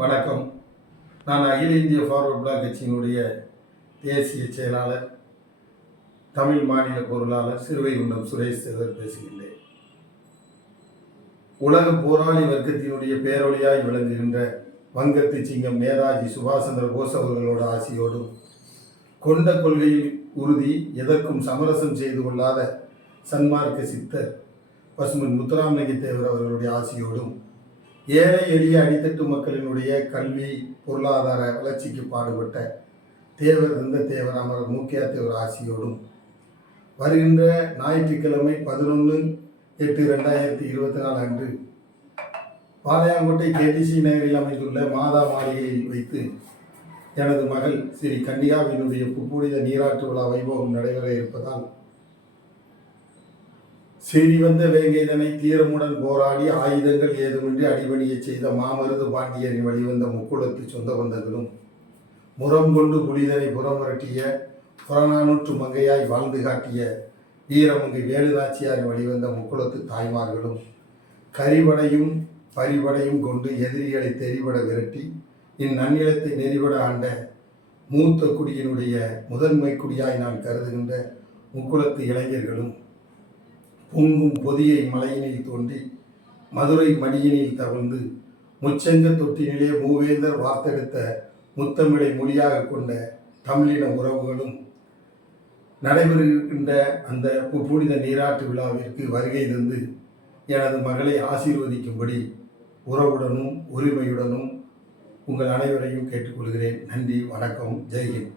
வணக்கம். நான் அகில இந்திய ஃபார்வர்ட் பிளாக் கட்சியினுடைய தேசிய செயலாளர், தமிழ் மாநில பொருளாளர் சிறுவைகுண்டம் சுரேஷ் சேகர் பேசுகின்றேன். உலக போராளி வர்க்கத்தினுடைய பேரொழியாய் விளங்குகின்ற வங்கத்து சிங்கம் நேதாஜி சுபாஷ் சந்திர போஸ் அவர்களோட ஆசியோடும், கொண்ட கொள்கையில் உறுதி, எதற்கும் சமரசம் செய்து கொள்ளாத சன்மார்க்க சித்தர் பசுமன் முத்துராமலிங்க தேவர் அவர்களுடைய ஆசியோடும், ஏழை எளிய அடித்தட்டு மக்களினுடைய கல்வி பொருளாதார வளர்ச்சிக்கு பாடுபட்ட தேவர் தேவர் அமரர் மூக்கியா தேவர் ஆசியோடும் வருகின்ற ஞாயிற்றுக்கிழமை 11/8/2024 அன்று பாளையங்கோட்டை கேடிசி நகரில் அமைந்துள்ள மாதா மாளிகையில் வைத்து எனது மகள் ஸ்ரீ கன்னிகாவினுடைய புப்புனித நீராட்டு விழா வைபோகம் நடைபெற இருப்பதால் சீறி வந்த வேங்கைதனை தீரமுடன் போராடி ஆயுதங்கள் ஏதுமின்றி அடிபணிய செய்த மாமருது பாண்டியரின் வழிவந்த முக்குளத்து சொந்த பந்தங்களும், முரம் கொண்டு புலிதனை புறமுரட்டிய புறநானூற்று மங்கையாய் வாழ்ந்து காட்டிய வீரமங்கை வேலுநாச்சியாரின் வழிவந்த முக்குளத்து தாய்மார்களும், கரிபடையும் பரிபடையும் கொண்டு எதிரிகளை தெரிபட விரட்டி இந்நன்னிலத்தை நெறிபட ஆண்ட மூத்த குடியினுடைய முதன்மை குடியாய் நான் கருதுகின்ற முக்குளத்து இளைஞர்களும், பொங்கும் பொதியை மலையினில் தோன்றி மதுரை மடியினில் தவழ்ந்து முச்செங்க தொட்டினிலே மூவேந்தர் வார்த்தெடுத்த முத்தமிழை மொழியாக கொண்ட தமிழின உறவுகளும் நடைபெறுகின்ற அந்த புனித நீராட்டு விழாவிற்கு வருகை தந்து எனது மகளை ஆசீர்வதிக்கும்படி உறவுடனும் உரிமையுடனும் உங்கள் அனைவரையும் கேட்டுக்கொள்கிறேன். நன்றி, வணக்கம், ஜெய்ஹிந்த்.